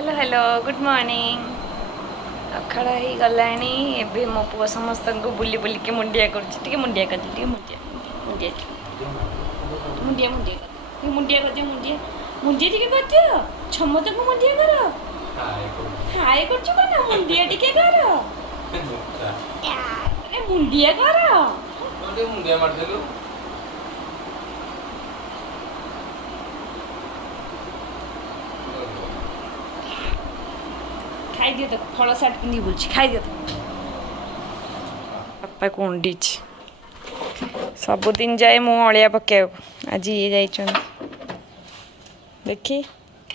Hello hello good morning. अखाड़ हो गलानी एबे मो पुआ समस्त को बुली बुलिकी मुंडिया कर मुंडिया कर मुंडिया मुंडिया मुंडिया मुंडिया मुंडिया कर मुंडिया मुंडिया टिके कर समस्त को मुंडिया कर हाय कर मुंडिया टिके कर अरे मुंडिया कर मुंडिया मार देलु खाई दियो तो फल सार्ट पिंधि बोलছি खाई दियो तो बापा कुंडी सबुदिन जाए मु अलिया पके आज ये जाइछन देखी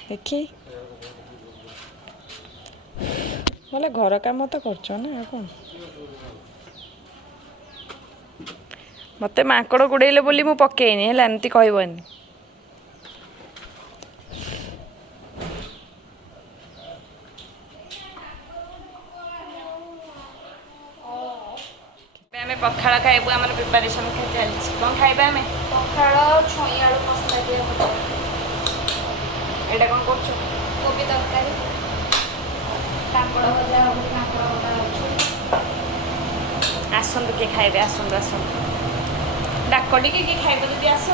देखी बोले घर काम तो करछ ना कौन मते माकड़ गुड़ेले बोली मु पकेनी है एमती कहबनी आमे पखाड़ खाइबू आम प्रिपारेसन चलती कौन खाइबा आमे पखाड़ छुई आलू मसला दिया भजा एटा कौन कर कोबी तरकारी काकड़ भजा काकड़ भजा आसतु किए खाइबे आसतु आसतु डाकटी किए खाइबे जदि आस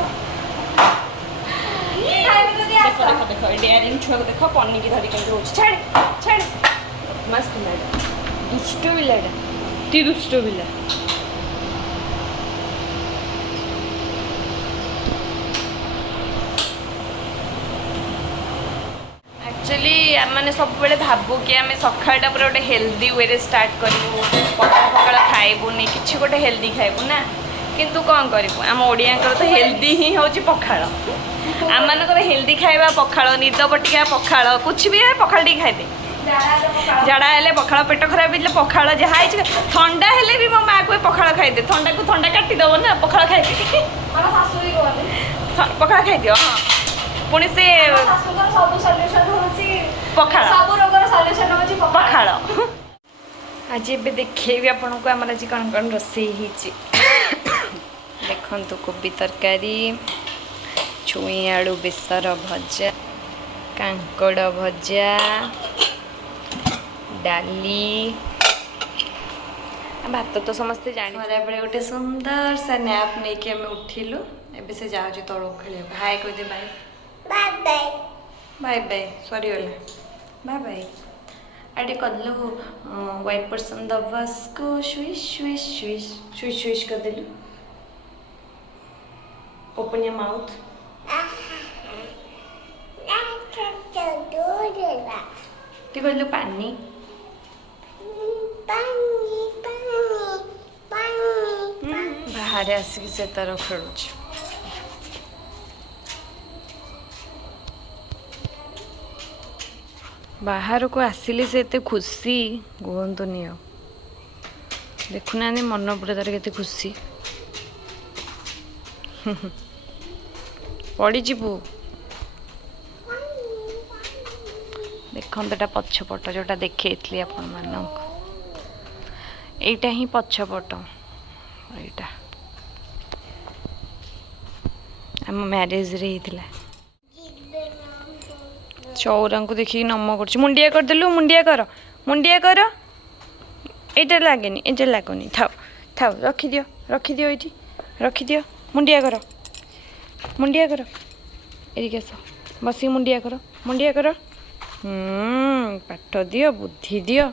देख देख देख डेयरिंग छुआ को देख पनिकी धरिक छाड़ छाड़ मस्त पिलाटा दुष्ट पिलाटा ती दुष्ट पिला एक्चुअली मैंने सब बेले भावु कि आम सकाळटा पूरा गोटे हेल्दी वे स्टार्ट करूँ पखाड़ पखाड़ खाइबुनि कि गोटे हेल्दी खाइबु ना किंतु कौन करूँ आम ओडियांकर तो हेल्दी ही हूँ पखाड़ आम मानकर हेल्दी खाଇବା पखाड़ निद बटिका पखाड़ कुछ भी है पखाड़ टी खाइदे झाड़ा हेले पखाड़ पेट खराब होता पखाड़ जहाँ ठंडा हेले भी मो माँ को पखाड़ खाइदे ठंडा को ठंडा काटिदेव ना पखाड़ खाइदे पखाड़ खाइद हाँ पुणी से पखाड़ पखाड़ आज ए देखी आपन को आम आज कौन कौन रोसे देखु कोबी तरकारी छुई आलू बेसर भजा कांकड़ भजा डाली भात तो समस्ते जानी बेले गोटे सुंदर सा नैप नहीं कि आम उठिलु एबे से जाऊँ तल खेल हाय कहदे bye bye bye bye bye sorry bye bye अरे कदलु वाइपर्सन दबस को swish swish swish swish swish कर देलु ओपन योर माउथ तू कहलु पानी बाहर आसिक से तार खेलु बाहर को आसिले से एते खुशी कहतुनि देखुना मन पूरा तार के खुशी पड़ीजु देखता पछपट जोटा देखी आपण मानक एटा ही पछपट एटा आम मैरेज रे हितला चौरा को देखिए नम कर मुंडिया करदेलु मुंडिया कर एटा लगे एटा लगुनि थाओ थाओ रखिदियो ये रखिदियो मुंडिया कर एरिक आस बस मुंडिया कर पाठ दियो बुद्धि दियो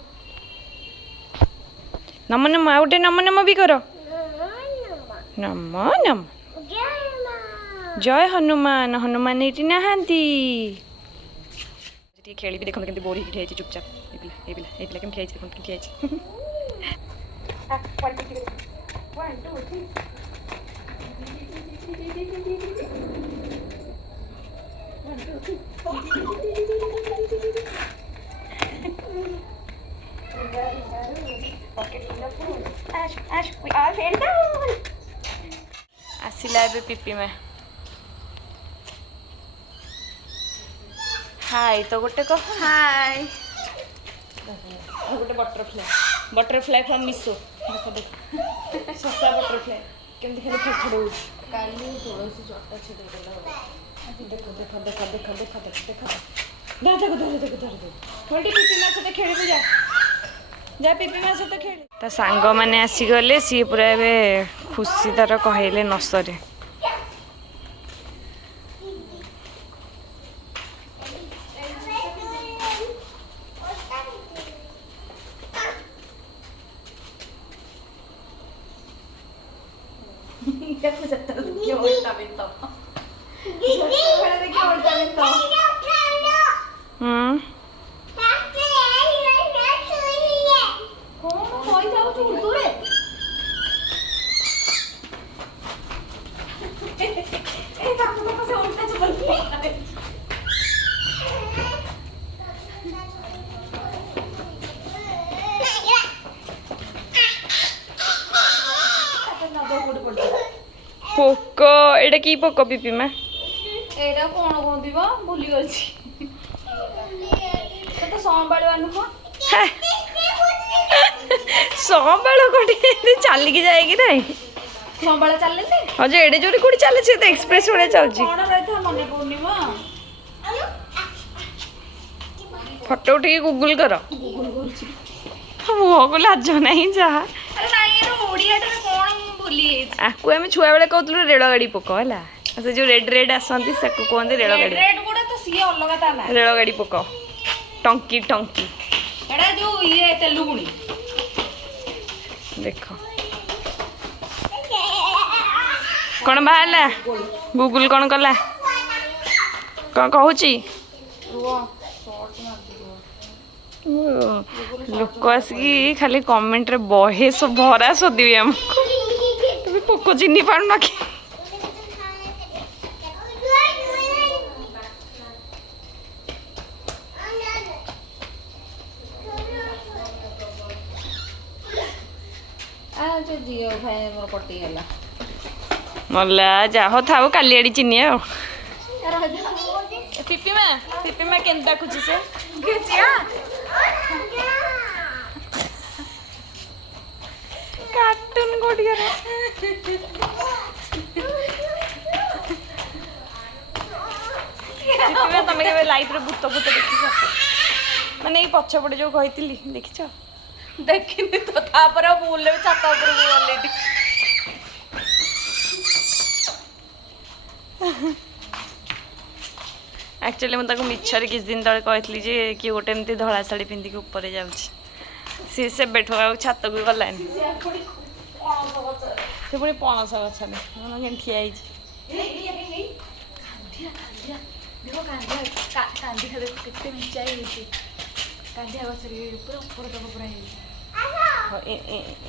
नम नम आ गए नम नम भी कर नम नम जय हनुमान हनुमान ये नहांती खेली भी देखो केमती बोरी ठिया चुपचाप ये पिला केम ठिया आसिला ए पीपी में हाय तो गोटे कह हाय गोटे बटरफ्लाई फ्रॉम मिशो देख देख सस्ता बटरफ्लाई केमती खाली फटफट हो काली तुलसी चटा छेड़ देला देखो देखो देखो देखो देखो देखो देखो ତା ସାଙ୍ଗମାନେ ଆସିଗଲେ ସିଏ ପୁରା ଏବେ ଖୁସି ତାର କହିଲେ ନସରେ। পোক এটা কি পোক পিপিমা? ଏଇଟା କଣ କହନ୍ତି ବା ଭୁଲି ଗଲିଛି ତ ସମ୍ଭାଳିବା ନୁହଁ ସମ୍ବାଳ କୋଠି ଚାଲିକି ଯାଇକି ନାଇଁ ସମ୍ଭାଳ ଚାଲିଲେ ହଁ ଯେ ଏଡେ ଜୋରେ କୋଠି ଚାଲିଛି ତ ଏକ୍ସପ୍ରେସ ଭଳିଆ ଚାଲୁଛି। କଣ ରହିଥା ମନେ ପଡୁନି ମ ଫଟୋ ଉଠିକି ଗୁଗୁଲ କର। ଗୁଗୁଲ କରୁଛି। ମୁହଁକୁ ଲାଜ ନାହିଁ ଯାହା। ଆରେ ନାଇଁ ଏର ଓଡ଼ିଆଟାରେ କଣ ମୁଁ ଭୁଲି ଯାଇଛି। ଆକୁ ଆମେ ଛୁଆ ବେଳେ କହୁଥିଲୁ ରେଳଗାଡ଼ି ପୋକ ହେଲା। ସେ ଯୋଉ ରେଡ୍ ରେଡ୍ ଆସନ୍ତି ତାକୁ କୁହନ୍ତି ରେଳଗାଡ଼ି। ରେଡ୍ ଗୁଡ଼ା ତ ସିଏ ଅଲଗା ତା ନା। ରେଳଗାଡ଼ି ପୋକ ଟଙ୍କି ଟଙ୍କି। ଏଟା ଯୋଉ ଇଏ ତେଲୁଗୁଣି ଦେଖ କଣ ବାହାରିଲା ଗୁଗୁଲ କଣ କଲା କଣ କହୁଛି? ଲୋକ ଆସିକି ଖାଲି କମେଣ୍ଟରେ ବହେ ଭରା ଶୋଧିବେ ଆମକୁ ତମେ ପୋକ ଚିହ୍ନି ପାରୁନ କି? ଝିଅ ଭାଇ ମୋର କଟିଗଲା ମଲା ଯାହ ଥାଉ କାଲି ଆଡି ଚିହ୍ନି ଆଉ। ପିପିମା କେମିତି ଡାକୁଛି ସେ? କାର୍ଟୁନ କୋଟିକାର ତମେ କେବେ ଲାଇଫରେ ଭୂତ ଦେଖିଛ? ମାନେ ଏଇ ପଛପଟେ ଯୋଉ କହିଥିଲି ଦେଖିଛ? ଦେଖିନି ତ ତାପରେ ବୁଲେ ଛାତ ଉପରକୁ ଗଲେ ଆକ୍ଚୁଆଲି ମୁଁ ତାକୁ ମିଛରେ କିଛି ଦିନ ତଳେ କହିଥିଲି ଯେ କିଏ ଗୋଟେ ଏମିତି ଧଳା ଶାଢ଼ୀ ପିନ୍ଧିକି ଉପରେ ଯାଉଛି। ସିଏ ସେବେଠୁ ଆଉ ଛାତକୁ ଗଲାନି। ସେ ପୁଣି ପଣସ ଗଛରେ କେମିତି ଠିଆ ହେଇଛି। କାନ୍ଦିଆ ଦେଖ କେତେ ମିଞ୍ଚା ହେଇଛି କାନ୍ଦିଆ ଗଛରେ ପୁରା ଉପର ତକ ପୁରା ହେଇଛି।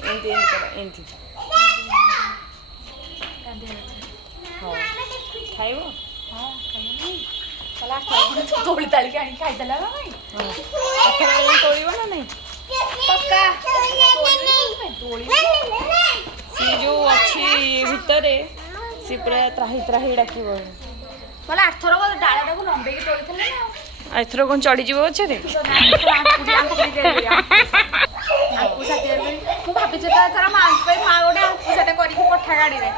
ଏମିତି କାନ୍ଦିଆ ଗଛ ହଉ ଖାଇବ? ହଁ ଖାଇନି ତୋଳି ତାଳିକି ଆଣିକି ଖାଇଦେଲା ନା ନାଇଁ ତୋଳିବ ନା ନାଇଁ? ସିଏ ଯୋଉ ଅଛି ଭିତରେ ସିଏ ପୁରା ତ୍ରାହି ତ୍ରାହି ଡାକିବ। କହିଲେ ଆରଥର ଡାଳଟାକୁ ଲମ୍ବେଇକି ତୋଳିଥିଲେ ନା ଆଉ ଏଥର କଣ ଚଢିଯିବ ଗଛରେ? ମୁଁ ଭାବିଛି ତ ଏଥର ମାଙ୍କ ପାଇଁ ମା ଗୋଟେ ଆଙ୍କୁ ସେଟା କରିକି ପଠା ଗାଡ଼ିରେ।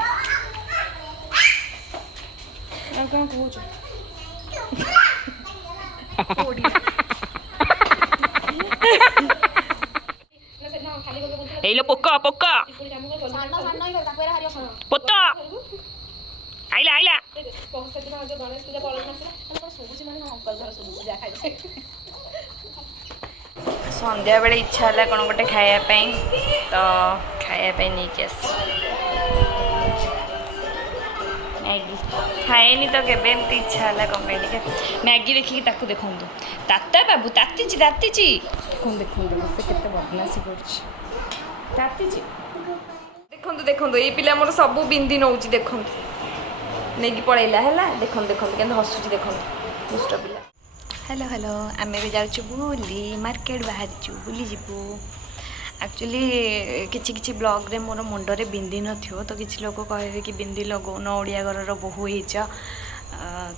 ଆଉ କଣ କହୁଛ? ଏଇଲୋ ପୋକ ପୋକ ପୋତ ଆଇଲା ଆଇଲା। ସନ୍ଧ୍ୟାବେଳେ ଇଚ୍ଛା ହେଲା କ'ଣ ଗୋଟେ ଖାଇବା ପାଇଁ ତ ଖାଇବା ପାଇଁ ନେଇକି ଆସି ମ୍ୟାଗି ଖାଏନି ତ କେବେ ଏମିତି ଇଚ୍ଛା ହେଲା କ'ଣ ପାଇଁ ଟିକେ ମ୍ୟାଗି ଦେଖିକି ତାକୁ ଦେଖନ୍ତୁ ତାତା ବାବୁ ତାତିଛି ତାତିଛି ଦେଖନ୍ତୁ ସେ କେତେ ବଦମାସି କରୁଛି ତାତିଛି ଦେଖନ୍ତୁ ଦେଖନ୍ତୁ ଏଇ ପିଲା ମୋର ସବୁ ବିନ୍ଦି ନେଉଛି ଦେଖନ୍ତୁ ନେଇକି ପଳେଇଲା ହେଲା ଦେଖନ୍ତୁ ଦେଖନ୍ତୁ କେମିତି ହସୁଛି ଦେଖନ୍ତୁ ଦୁଷ୍ଟ ପିଲା। ହ୍ୟାଲୋ ହ୍ୟାଲୋ ଆମେ ଏବେ ଯାଉଛୁ ବୁଲି ମାର୍କେଟ ବାହାରିଛୁ ବୁଲି ଯିବୁ। ଆକ୍ଚୁଆଲି କିଛି କିଛି ବ୍ଲଗ୍ରେ ମୋର ମୁଣ୍ଡରେ ବିନ୍ଦି ନଥିବ ତ କିଛି ଲୋକ କହିବେ କି ବିନ୍ଦି ଲଗାଉନ ଓଡ଼ିଆ ଘରର ବୋହୂ ହେଇଛ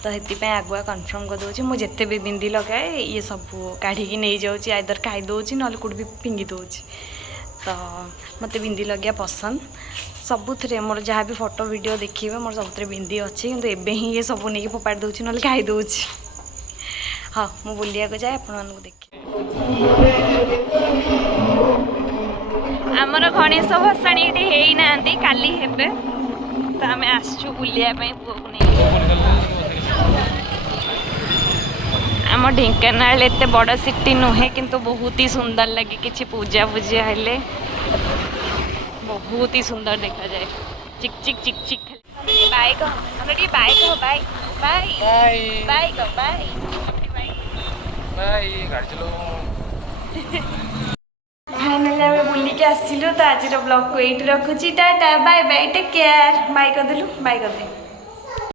ତ ସେଥିପାଇଁ ଆଗୁଆ କନଫର୍ମ କରିଦେଉଛି ମୁଁ ଯେତେ ବି ବିନ୍ଦି ଲଗାଏ ଇଏ ସବୁ କାଢ଼ିକି ନେଇଯାଉଛି ଆଇଦର ଖାଇଦେଉଛି ନହେଲେ କେଉଁଠି ବି ଫିଙ୍ଗି ଦେଉଛି। ତ ମୋତେ ବିନ୍ଦି ଲଗାଇବା ପସନ୍ଦ ସବୁଥିରେ ମୋର ଯାହା ବି ଫଟୋ ଭିଡ଼ିଓ ଦେଖିବେ ମୋର ସବୁଥିରେ ବିନ୍ଦି ଅଛି କିନ୍ତୁ ଏବେ ହିଁ ଇଏ ସବୁ ନେଇକି ଫୋପାଡ଼ି ଦେଉଛି ନହେଲେ ଖାଇ ଦେଉଛି। हाँ मु बुलिया को जाए आपण मानक देखि आमर गणेश भसाणी ये हेई नांती काली हेबे तो आम आसचु बुलिया पुआ को नहीं आम ढेंकानाल एते बड़ सिटी नुहे किंतु बहुत ही सुंदर लगे किसी पूजा पूजा हेले बहुत ही सुंदर देखा जाए चिक चिक चिक चिक बाय कह हमरा टी बाय कह बाय बाय बाय कह बाय बाय गाड़ी चलो फाइनली आम बुलिक आसिलु तो आज ब्लॉग को ये रखुची tata bye bye take care bye कर देलु बाय कर दे